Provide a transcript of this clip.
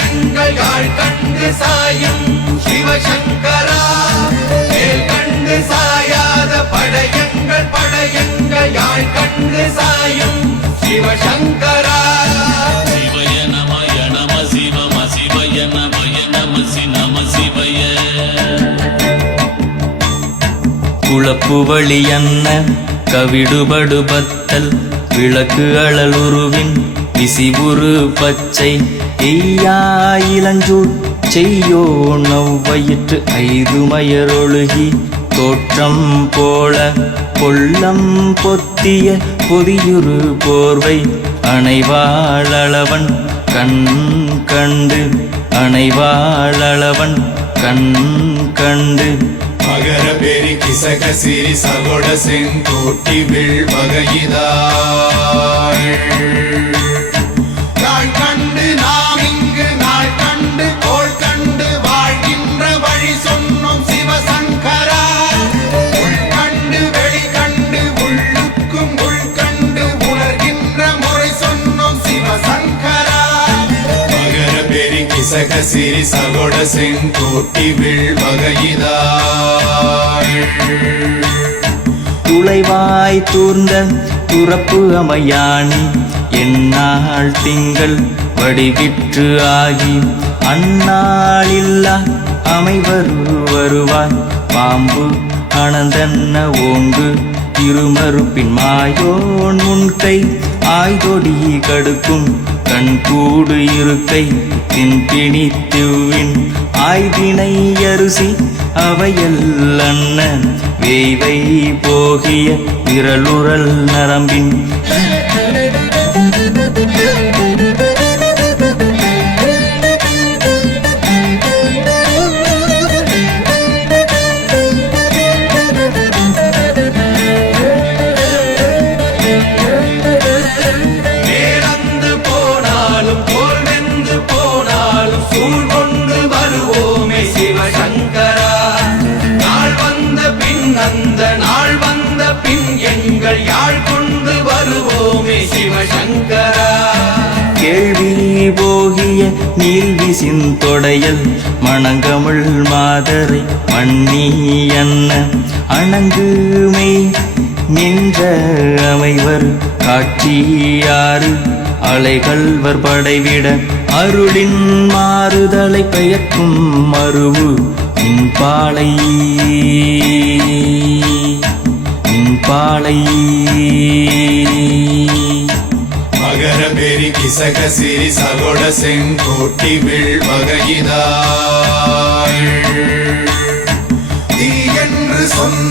எங்கள் யாழ் கண்டு சாயும் சிவசங்கரா மேல் கண்டு சாயாத படையங்கள் யாழ் கண்டு சாயும் சிவசங்கரா சிவய நமய நம சிவம சிவய நமய நம நம சிவய குழப்புவழி என்ன கவிடுபடுபத்தல் விளக்கு அழலுருவின் விசிபுரு பச்சை எய்யாயிலஞ்சூட் செய்யோ நவ்வயிற்று ஐதுமயரொழுகி தோற்றம் போல கொள்ளம் பொத்திய பொதியுரு போர்வை அணைவாளவன் கண் கண்டு அணைவாளவன் கண் கண்டு மகர பெரி கிசக சிறி சகோட செங்கோட்டி விழ்வகையிதாள் நாள் கண்டு நாம் இங்கு நாள் கண்டு கோள் கண்டு வாழ்கின்ற வழி சொன்னோம் சிவசங்கரா உள் கண்டு வெளி கண்டு உள்ளுக்கும் உள் கண்டு உணர்கின்ற முறை சொன்னோம் சிவசங்கரா மகர பெரி கிசக சிறி சகோட செங்கோட்டி விழ்வகையிதாள் துளைவாய் தூர்ந்த துறப்பு அமையாணி எந்நாள் திங்கள் வடிவிற்று ஆகி அந்நாளில்லா வருவாய் பாம்பு அனந்தன்ன ஓங்கு திருமறுப்பின் மாயோன் முன்கை ஆய்தொடி கடுக்கும் கண்கூடு இருக்கை தின்பிணித்துவின் ஆய்தினை அரிசி அவையல்லன்ன வேய்வை போகிய விரலுரல் நரம்பின் அந்த நாள் வந்த பின் எங்கள் யாழ் கொண்டு வருவோமே சிவசங்கரா கேள்வி போகிய நீல்விசின் தொடையல் மணங்கமிழ் மாதரை மண்ணி என்ன அணங்குமே நின்ற அமைவர் காட்சியாறு அலைகள்வர் படைவிட அருளின் மாறுதலை பெயர்க்கும் மருவு பாலை மகர பெரி கிசக சிறி சகோட செங்கோட்டி விழ்வகையிதாள் தீ என்று சொன்ன